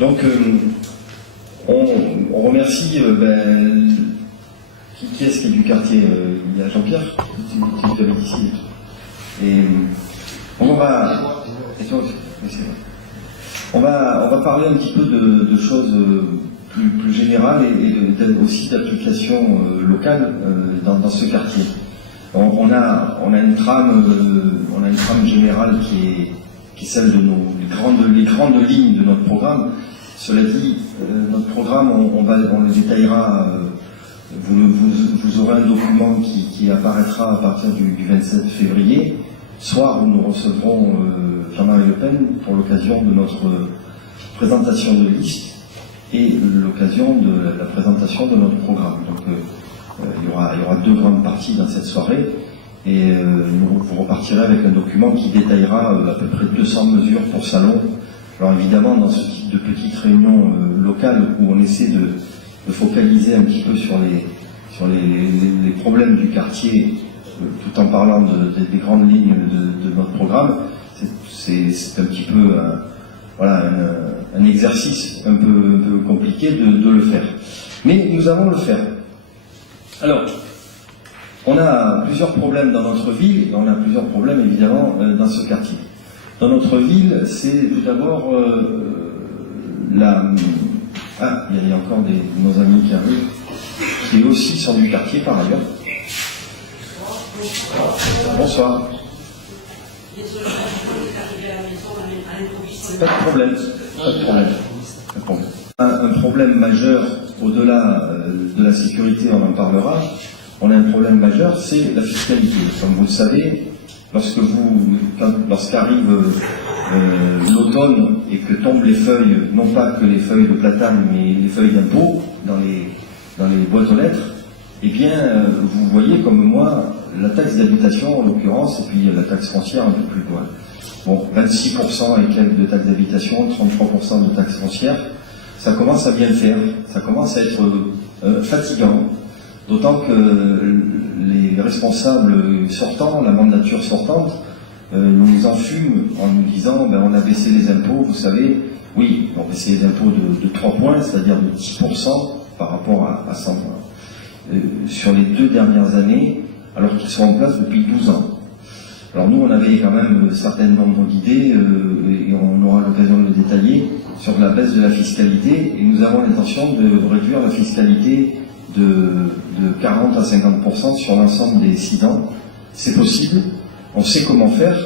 Donc, on remercie qui est-ce qui est du quartier? Il y a Jean-Pierre qui habite ici. Et on va parler un petit peu de choses plus générales et aussi d'applications locales dans ce quartier. On a une trame générale qui est celle de les grandes lignes de notre programme. Cela dit, notre programme, on le détaillera. Vous aurez un document qui apparaîtra à partir du 27 février, soir où nous recevrons Jean-Marie Le Pen pour l'occasion de notre présentation de liste et l'occasion de la présentation de notre programme. Donc il y aura deux grandes parties dans cette soirée et vous repartirez avec un document qui détaillera à peu près 200 mesures pour salon. Alors évidemment, dans ce type de petite réunion locale où on essaie de focaliser un petit peu sur les problèmes du quartier, tout en parlant des grandes lignes de notre programme, c'est un petit peu un exercice un peu compliqué de le faire. Mais nous allons le faire. Alors, on a plusieurs problèmes dans notre ville, et on a plusieurs problèmes évidemment dans ce quartier. Dans notre ville, c'est tout d'abord il y a encore nos amis qui arrivent, qui aussi sont du quartier par ailleurs. Bonsoir. Pas de problème. Un problème majeur, au-delà de la sécurité, on en parlera. On a un problème majeur, c'est la fiscalité. Comme vous le savez, lorsqu'arrive l'automne et que tombent les feuilles, non pas que les feuilles de platane, mais les feuilles d'impôt dans les boîtes aux lettres, eh bien, vous voyez comme moi la taxe d'habitation en l'occurrence, et puis la taxe foncière un peu plus loin. Bon, 26% et quelques de taxe d'habitation, 33% de taxe foncière, ça commence à bien le faire, ça commence à être fatigant, d'autant que les responsables sortants, la mandature sortante, nous enfument en nous disant on a baissé les impôts, vous savez, oui, on a baissé les impôts de 3 points, c'est-à-dire de 10% par rapport à 100 points. Sur les 2 dernières années, alors qu'ils sont en place depuis 12 ans. Alors nous, on avait quand même un certain nombre d'idées, et on aura l'occasion de le détailler, sur la baisse de la fiscalité, et nous avons l'intention de réduire la fiscalité de 40 à 50% sur l'ensemble des 6 ans. C'est possible, on sait comment faire.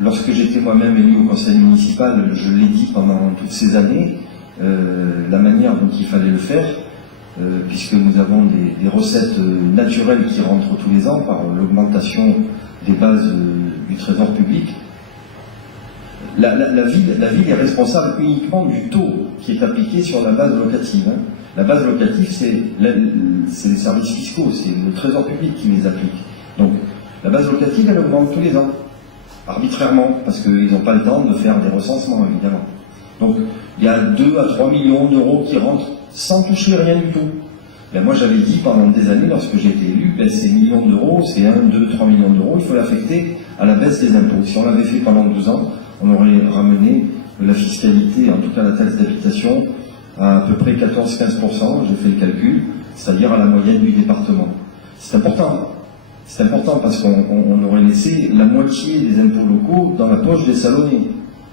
Lorsque j'étais moi-même élu au conseil municipal, je l'ai dit pendant toutes ces années, la manière dont il fallait le faire, puisque nous avons des recettes naturelles qui rentrent tous les ans par l'augmentation des bases du trésor public. La ville est responsable uniquement du taux qui est appliqué sur la base locative. Hein. La base locative, c'est les services fiscaux, c'est le trésor public qui les applique. Donc, la base locative, elle augmente tous les ans, arbitrairement, parce qu'ils n'ont pas le temps de faire des recensements, évidemment. Donc, il y a 2 à 3 millions d'euros qui rentrent sans toucher rien du tout. Ben, moi, j'avais dit pendant des années, lorsque j'ai été élu, ces millions d'euros, c'est 1, 2, 3 millions d'euros, il faut l'affecter à la baisse des impôts. Si on l'avait fait pendant 12 ans, on aurait ramené la fiscalité, en tout cas la taxe d'habitation, à peu près 14-15%, j'ai fait le calcul, c'est-à-dire à la moyenne du département. C'est important. C'est important parce qu'on aurait laissé la moitié des impôts locaux dans la poche des salonnés.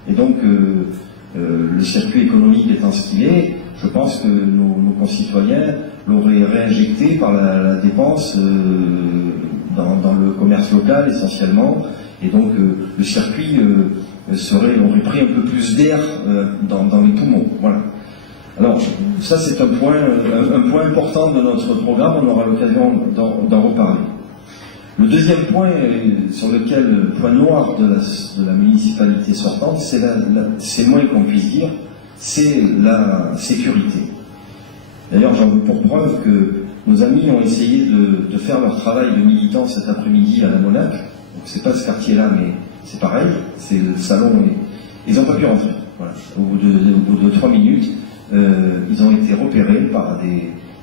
Et donc, le circuit économique étant ce qu'il est, je pense que nos concitoyens l'auraient réinjecté par la dépense dans le commerce local essentiellement. Et donc, le circuit aurait pris un peu plus d'air dans les poumons. Voilà. Alors, ça c'est un point important de notre programme, on aura l'occasion d'en reparler. Le deuxième point, sur lequel, point noir de la municipalité sortante, c'est moins qu'on puisse dire, c'est la sécurité. D'ailleurs, j'en veux pour preuve que nos amis ont essayé de faire leur travail de militants cet après-midi à la Monac. Donc c'est pas ce quartier-là, mais c'est pareil, c'est le salon. Ils n'ont pas pu rentrer. Voilà. Au bout de 3 minutes, ils ont été repérés par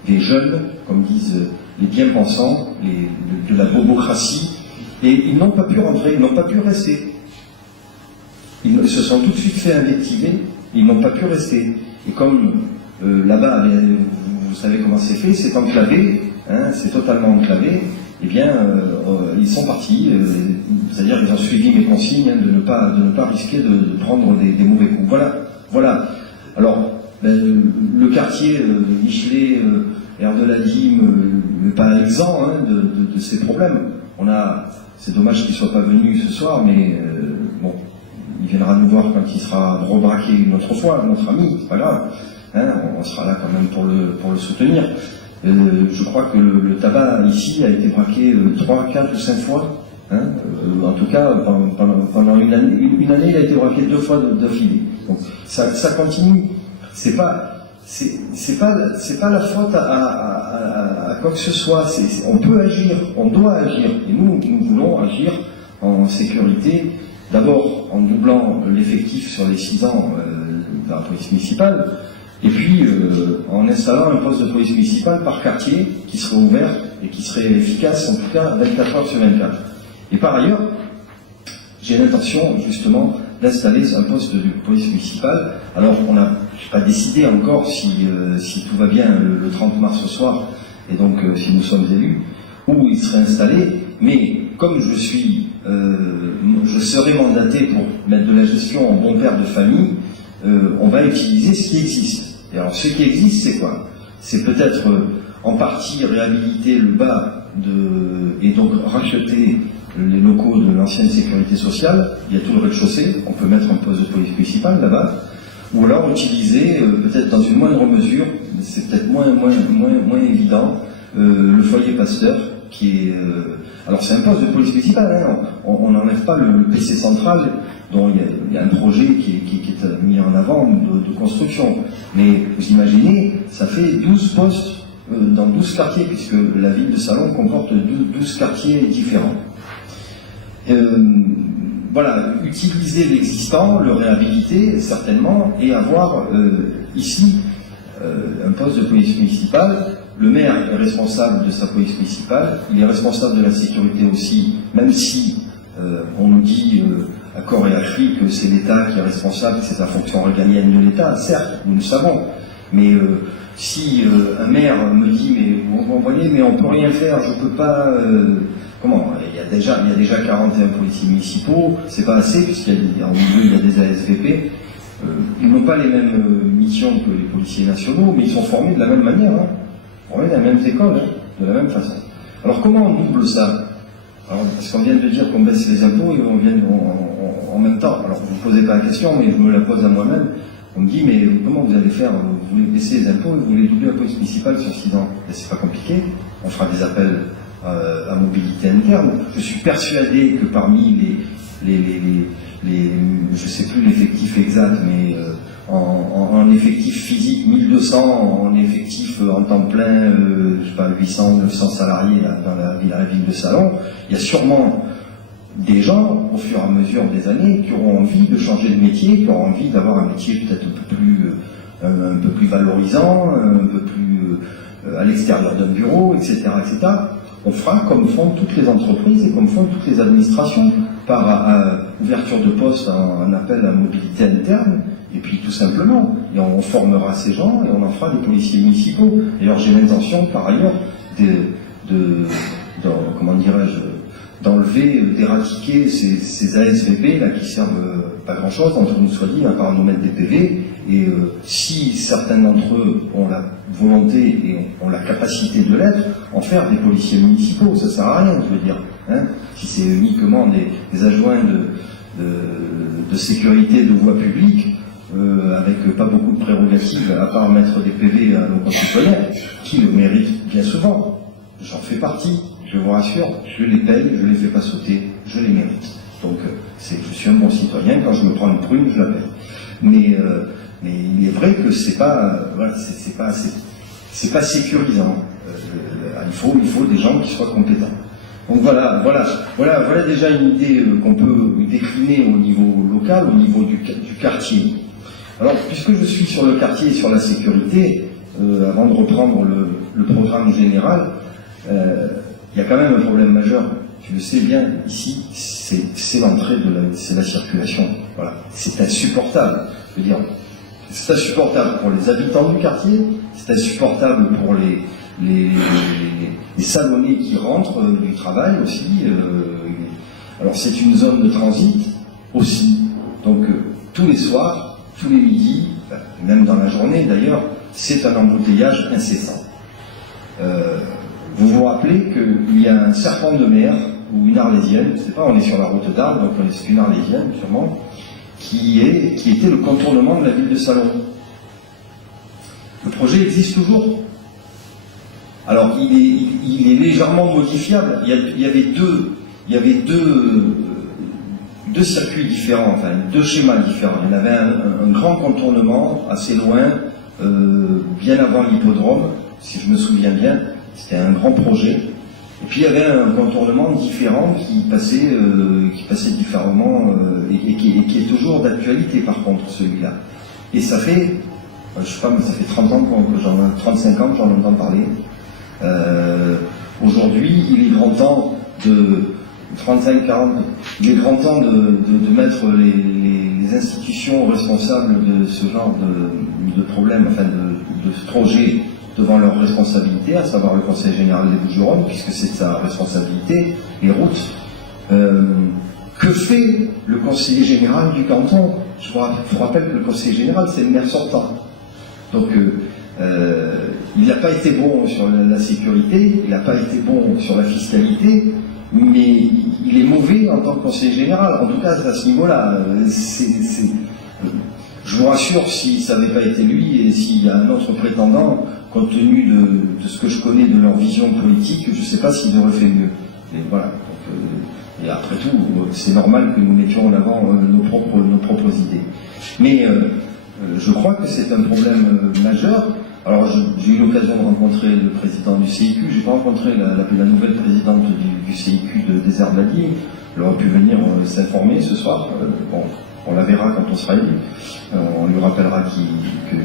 des jeunes, comme disent les bien-pensants, de la bobocratie, et ils n'ont pas pu rentrer, ils n'ont pas pu rester. Ils se sont tout de suite fait invectiver, ils n'ont pas pu rester. Et comme là-bas, vous savez comment c'est fait, c'est enclavé, hein, c'est totalement enclavé, eh bien, ils sont partis, c'est-à-dire qu'ils ont suivi mes consignes, hein, de ne pas risquer de prendre des mauvais coups. Voilà. Alors, le quartier Michelet, Aire de la Dîme, n'est pas exempt, hein, de ces problèmes. C'est dommage qu'il ne soit pas venu ce soir, mais bon, il viendra nous voir quand il sera rebraqué une autre fois, notre ami, c'est pas grave. Hein, on sera là quand même pour le soutenir. Je crois que le tabac ici a été braqué 3, 4 ou 5 fois. Hein, en tout cas, pendant une année, il a été braqué 2 fois d'affilée. Donc ça continue. C'est pas la faute à quoi que ce soit. On peut agir, on doit agir. Et nous voulons agir en sécurité. D'abord en doublant l'effectif sur les 6 ans de la police municipale. Et puis, en installant un poste de police municipale par quartier qui serait ouvert et qui serait efficace, en tout cas, 24 heures sur 24. Et par ailleurs, j'ai l'intention, justement, d'installer un poste de police municipale. Alors, je n'ai pas décidé encore si tout va bien le 30 mars au soir, et donc si nous sommes élus, où il serait installé, mais comme je serai mandaté pour mettre de la gestion en bon père de famille, on va utiliser ce qui existe. Et alors, ce qui existe, c'est quoi? C'est peut-être en partie réhabiliter le bas et donc racheter les locaux de l'ancienne sécurité sociale. Il y a tout le rez-de-chaussée, on peut mettre un poste de police municipale là-bas, ou alors utiliser, peut-être dans une moindre mesure, c'est peut-être moins évident, le foyer Pasteur, qui est... alors c'est un poste de police municipale, hein, on n'enlève pas le PC central, dont il y a un projet qui est mis en avant de construction. Mais vous imaginez, ça fait 12 postes dans 12 quartiers, puisque la ville de Salon comporte 12 quartiers différents. Voilà, utiliser l'existant, le réhabiliter certainement, et avoir ici un poste de police municipale. Le maire est responsable de sa police municipale, il est responsable de la sécurité aussi, même si on nous dit à corps et à cri que c'est l'État qui est responsable, que c'est la fonction régalienne de l'État, certes, nous le savons, mais si un maire me dit mais vous voyez, mais on peut rien faire, je peux pas, comment, il y a déjà 41 policiers municipaux, c'est pas assez, puisqu'il y a en milieu il y a des ASVP, ils n'ont pas les mêmes missions que les policiers nationaux, mais ils sont formés de la même manière, hein, formés dans les mêmes écoles, hein, de la même façon. Alors comment on double ça? Alors, parce qu'on vient de dire qu'on baisse les impôts et on vient en même temps. Alors, vous ne posez pas la question, mais je me la pose à moi-même. On me dit, mais comment vous allez faire? Vous voulez baisser les impôts et vous voulez doubler la police municipale sur 6 ans? C'est pas compliqué. On fera des appels à mobilité interne. Je suis persuadé que parmi je ne sais plus l'effectif exact, mais en effectif physique, 1200, en effectif en temps plein, je sais pas, 800 ou 900 salariés dans la ville de Salon, il y a sûrement des gens, au fur et à mesure des années, qui auront envie de changer de métier, qui auront envie d'avoir un métier peut-être un peu plus valorisant, un peu plus à l'extérieur d'un bureau, etc., etc. On fera comme font toutes les entreprises et comme font toutes les administrations, par ouverture de poste en appel à mobilité interne, et puis tout simplement, et on formera ces gens et on en fera des policiers municipaux. D'ailleurs, j'ai l'intention, par ailleurs, comment dirais-je, d'enlever, d'éradiquer ces ASVP là qui servent pas grand-chose, entre nous soit dit, à part nous mettre des PV. Et si certains d'entre eux ont la volonté et ont la capacité de l'être, en faire des policiers municipaux, ça sert à rien, je veux dire. Hein, si c'est uniquement des adjoints de sécurité de voie publique, avec pas beaucoup de prérogatives, à part mettre des PV à nos concitoyens, qui le méritent bien souvent. J'en fais partie, je vous rassure, je les paye, je les fais pas sauter, je les mérite. Donc, je suis un bon citoyen, quand je me prends une prune, je la paye. Mais il est vrai que c'est pas c'est pas sécurisant. Il faut des gens qui soient compétents. Donc voilà déjà une idée qu'on peut décliner au niveau local, au niveau du quartier. Alors, puisque je suis sur le quartier et sur la sécurité, avant de reprendre le programme général, il y a quand même un problème majeur tu le sais bien, ici, c'est l'entrée c'est la circulation. Voilà. C'est insupportable. Je veux dire, c'est insupportable pour les habitants du quartier, c'est insupportable pour les salonnés qui rentrent du travail aussi. Alors c'est une zone de transit aussi. Donc tous les soirs, tous les midis, même dans la journée d'ailleurs, c'est un embouteillage incessant. Vous vous rappelez qu'il y a un serpent de mer ou une arlésienne, je ne sais pas, on est sur la route d'Arles, donc c'est une arlésienne sûrement, qui était le contournement de la ville de Salon. Le projet existe toujours. Alors il est légèrement modifiable. Il y avait deux circuits différents, enfin deux schémas différents. Il y en avait un grand contournement assez loin, bien avant l'hippodrome, si je me souviens bien. C'était un grand projet. Et puis il y avait un contournement différent qui passait différemment et qui est toujours d'actualité par contre celui-là. Et ça fait, je sais pas, mais ça fait 30 ans 35 ans que j'en entends parler. Aujourd'hui, il est grand temps de 35-40, il est grand temps de mettre les institutions responsables de ce genre de problème, enfin de projet devant leurs responsabilités, à savoir le Conseil général des Bouches-du-Rhône, puisque c'est sa responsabilité, les routes. Que fait le conseiller général du canton? Je vous rappelle que le conseiller général, c'est le maire sortant. Donc, il n'a pas été bon sur la sécurité, il n'a pas été bon sur la fiscalité, mais il est mauvais en tant que conseiller général. En tout cas, à ce niveau-là, je vous rassure, si ça n'avait pas été lui et s'il y a un autre prétendant, compte tenu de ce que je connais de leur vision politique, je ne sais pas s'ils auraient fait mieux. Et voilà. Donc, et après tout, c'est normal que nous mettions en avant nos propres idées. Mais je crois que c'est un problème majeur. Alors, j'ai eu l'occasion de rencontrer le président du CIQ. Je n'ai pas rencontré la nouvelle présidente du CIQ des Herbaliers. Elle aurait pu venir s'informer ce soir. Bon, on la verra quand on sera élu. On lui rappellera que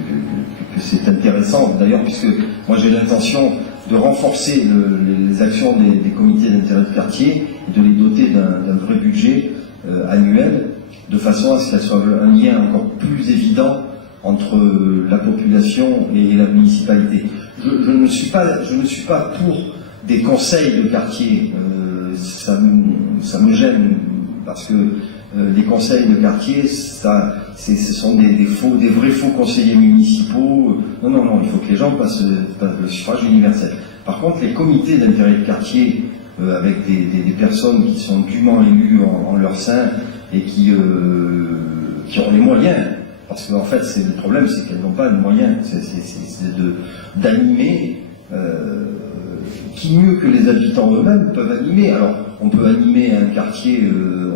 c'est intéressant, d'ailleurs, puisque moi j'ai l'intention de renforcer les actions des comités d'intérêt de quartier et de les doter d'un vrai budget annuel, de façon à ce qu'il y ait un lien encore plus évident entre la population et la municipalité. Je ne suis pas pour des conseils de quartier, ça me gêne, parce que les conseils de quartier, ce sont des vrais faux conseillers municipaux. Non, il faut que les gens passent le suffrage universel. Par contre, les comités d'intérêt de quartier, avec des personnes qui sont dûment élues en leur sein et qui ont les moyens, parce qu'en fait, le problème, c'est qu'elles n'ont pas de moyens, c'est d'animer. Qui mieux que les habitants eux-mêmes peuvent animer? Alors, on peut animer un quartier,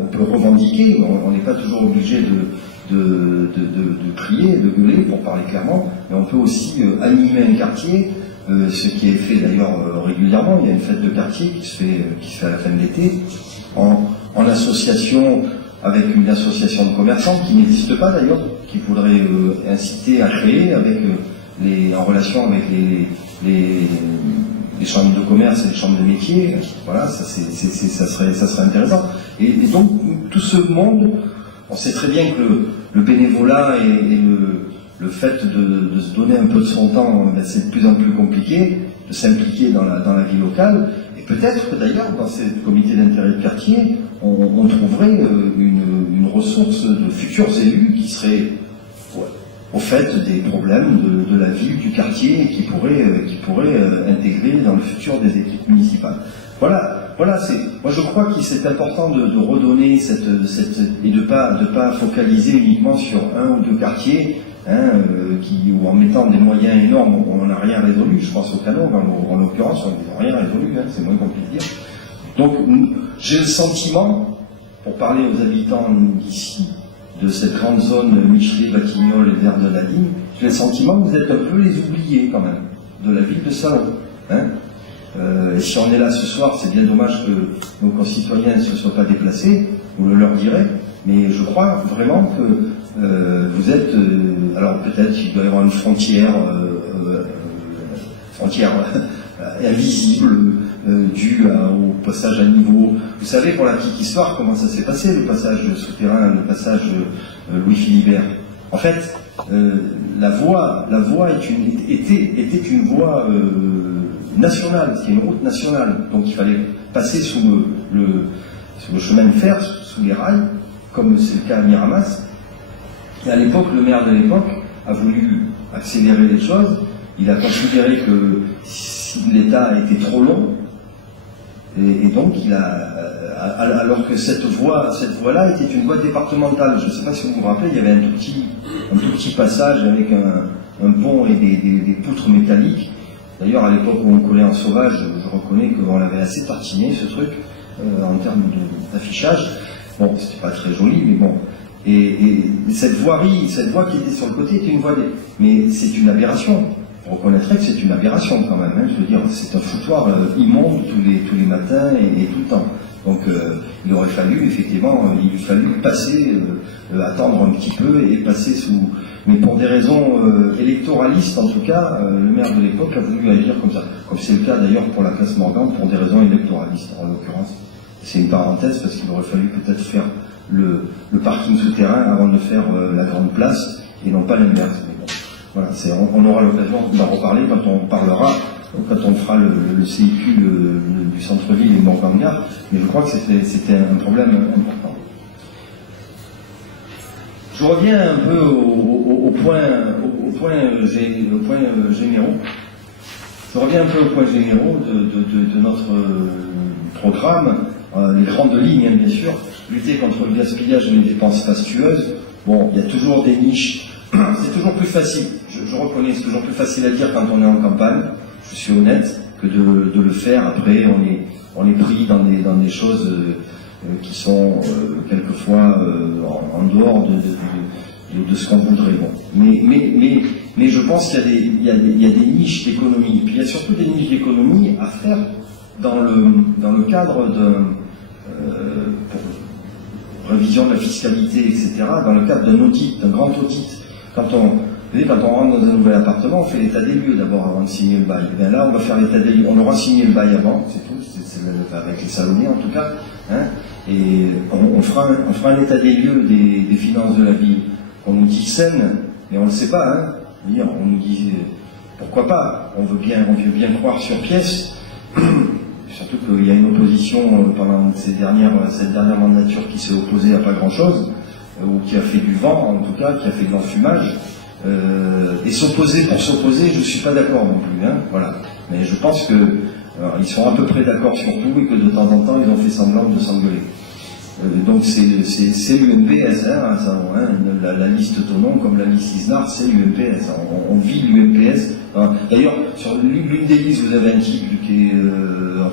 on peut revendiquer, on n'est pas toujours obligé de crier, de gueuler, pour parler clairement, mais on peut aussi animer un quartier, ce qui est fait d'ailleurs régulièrement. Il y a une fête de quartier qui se fait à la fin de l'été, en association avec une association de commerçants qui n'existe pas d'ailleurs, qui voudrait inciter à créer en relation avec les chambres de commerce et les chambres de métiers. Voilà, ça serait intéressant. Et donc, tout ce monde, on sait très bien que le bénévolat et le fait de se donner un peu de son temps, ben, c'est de plus en plus compliqué, de s'impliquer dans la vie locale. Et peut-être que d'ailleurs, dans ces comités d'intérêt de quartier, on trouverait une ressource de futurs élus qui seraient au fait des problèmes de la ville, du quartier, et qui pourraient intégrer dans le futur des équipes municipales. Voilà, moi je crois qu'il c'est important de redonner et de pas focaliser uniquement sur un ou deux quartiers, où en mettant des moyens énormes, on n'a rien résolu. Je pense au Canot, en l'occurrence, on n'a rien résolu, c'est moins compliqué de dire. Donc, j'ai le sentiment, pour parler aux habitants d'ici, de cette grande zone Michelet, Batignolles et Vert de la Ligne, j'ai le sentiment que vous êtes un peu les oubliés quand même, de la ville de Salon. Et si on est là ce soir, c'est bien dommage que nos concitoyens ne se soient pas déplacés, vous le leur direz, mais je crois vraiment que vous êtes... alors peut-être qu'il doit y avoir une frontière invisible, dû au passage à niveau. Vous savez, pour la petite histoire, comment ça s'est passé, le passage souterrain, le passage Louis Philibert. En fait, la voie était une voie nationale, c'était une route nationale. Donc il fallait passer sous le chemin de fer, sous les rails, comme c'est le cas à Miramas. Et à l'époque, le maire de l'époque a voulu accélérer les choses. Il a considéré que si l'État était trop long, et donc il a, alors que cette voie-là était une voie départementale. Je ne sais pas si vous vous rappelez, il y avait un tout petit passage avec un pont et des poutres métalliques. D'ailleurs, à l'époque où on collait en sauvage, je reconnais qu'on l'avait assez tartiné, ce truc, en termes d'affichage. Bon, c'était pas très joli, mais bon. Et cette voie qui était sur le côté était une voie... Mais c'est une aberration. Vous reconnaîtrez que c'est une aberration quand même. Hein. Je veux dire, c'est un foutoir immonde tous les matins et tout le temps. Donc il aurait fallu, effectivement, passer, attendre un petit peu et passer sous... Mais pour des raisons électoralistes, en tout cas, le maire de l'époque a voulu agir comme ça. Comme c'est le cas d'ailleurs pour la place Morgan, pour des raisons électoralistes, en l'occurrence. C'est une parenthèse parce qu'il aurait fallu peut-être faire le parking souterrain avant de faire la grande place et non pas l'inverse. Voilà, on aura l'occasion d'en reparler quand on fera le CIQ du centre-ville et Morgan-Gare, mais je crois que c'était un problème important. Je reviens un peu aux points généraux. Je reviens un peu aux points généraux de notre programme, les grandes lignes, hein, bien sûr. Lutter contre le gaspillage et les dépenses fastueuses. Bon, il y a toujours des niches. C'est toujours plus facile, je reconnais, c'est toujours plus facile à dire quand on est en campagne, je suis honnête, que de le faire. Après, on est pris dans des choses qui sont quelquefois en dehors de ce qu'on voudrait. Bon. Mais je pense qu'il y a des niches d'économie. Puis il y a surtout des niches d'économie à faire dans le cadre pour révision de la fiscalité, etc., dans le cadre d'un audit, d'un grand audit. Quand on rentre dans un nouvel appartement, on fait l'état des lieux d'abord avant de signer le bail. Et bien là, on va faire l'état des lieux. On aura signé le bail avant, c'est tout, avec les salonniers en tout cas. Hein, et on fera un état des lieux des finances de la ville. On nous dit saine, mais on ne le sait pas. Hein. On nous dit pourquoi pas. On veut bien croire sur pièce. Surtout qu'il y a une opposition pendant cette dernière mandature qui s'est opposée à pas grand-chose. Ou qui a fait du vent, en tout cas, qui a fait de l'enfumage. Et s'opposer pour s'opposer, je ne suis pas d'accord non plus. Hein, voilà. Mais je pense qu'ils sont à peu près d'accord sur tout et que de temps en temps, ils ont fait semblant de s'engueuler. Donc c'est l'UMPS, hein, la liste Tonon comme la liste Isnar, c'est l'UMPS. On vit l'UMPS. D'ailleurs, sur l'une des listes, vous avez un type qui est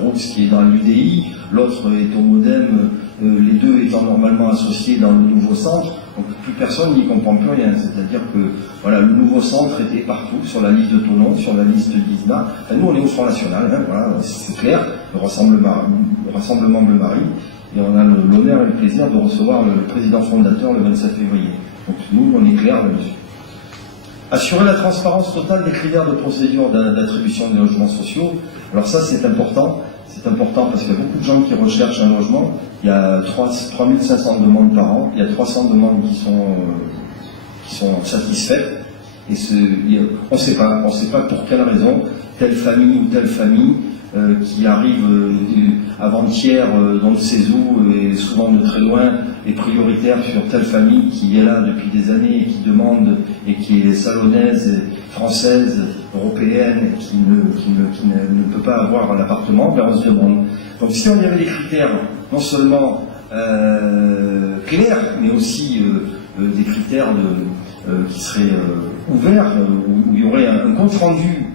Roux, qui est dans l'UDI, l'autre est au Modem, les deux étant normalement associés dans le nouveau centre, donc plus personne n'y comprend plus rien. C'est-à-dire que voilà, le nouveau centre était partout, sur la liste de Tonon, sur la liste d'Isnar. Enfin, nous, on est au Front National, hein, voilà, c'est clair, le Rassemblement Bleu-Marie. Et on a l'honneur et le plaisir de recevoir le président fondateur le 27 février. Donc nous, on est clair là-dessus. Assurer la transparence totale des critères de procédure d'attribution des logements sociaux. Alors ça, c'est important. C'est important parce qu'il y a beaucoup de gens qui recherchent un logement. Il y a 3500 demandes par an. Il y a 300 demandes qui sont satisfaites. Et on ne sait pas pour quelle raison telle famille ou telle famille qui arrive avant-hier dans le Cézou et souvent de très loin est prioritaire sur telle famille qui est là depuis des années et qui demande et qui est salonnaise, française, européenne et qui ne peut pas avoir l'appartement, ben on se demande. Donc si on y avait des critères non seulement clairs mais aussi des critères qui seraient ouverts, où il y aurait un compte rendu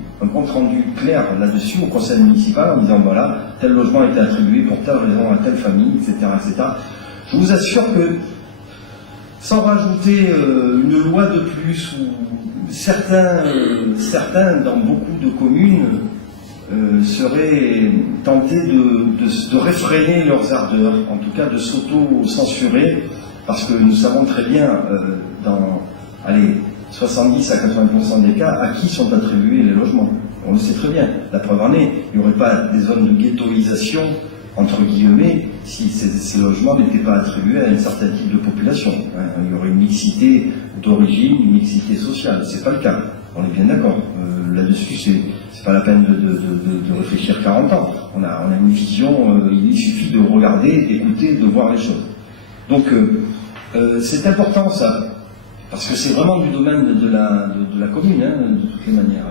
clair là-dessus au conseil municipal en disant voilà, tel logement a été attribué pour telle raison à telle famille, etc. etc. Je vous assure que sans rajouter une loi de plus, ou certains dans beaucoup de communes seraient tentés de réfréner leurs ardeurs, en tout cas de s'auto-censurer, parce que nous savons très bien dans 70 à 80% des cas à qui sont attribués les logements. On le sait très bien. La preuve en est, il n'y aurait pas des zones de ghettoisation, entre guillemets, si ces logements n'étaient pas attribués à un certain type de population. Il y aurait une mixité d'origine, une mixité sociale. C'est pas le cas. On est bien d'accord. Là-dessus, c'est pas la peine de réfléchir 40 ans. On a une vision, il suffit de regarder, d'écouter, de voir les choses. Donc, c'est important ça, parce que c'est vraiment du domaine de la commune, de toutes les manières.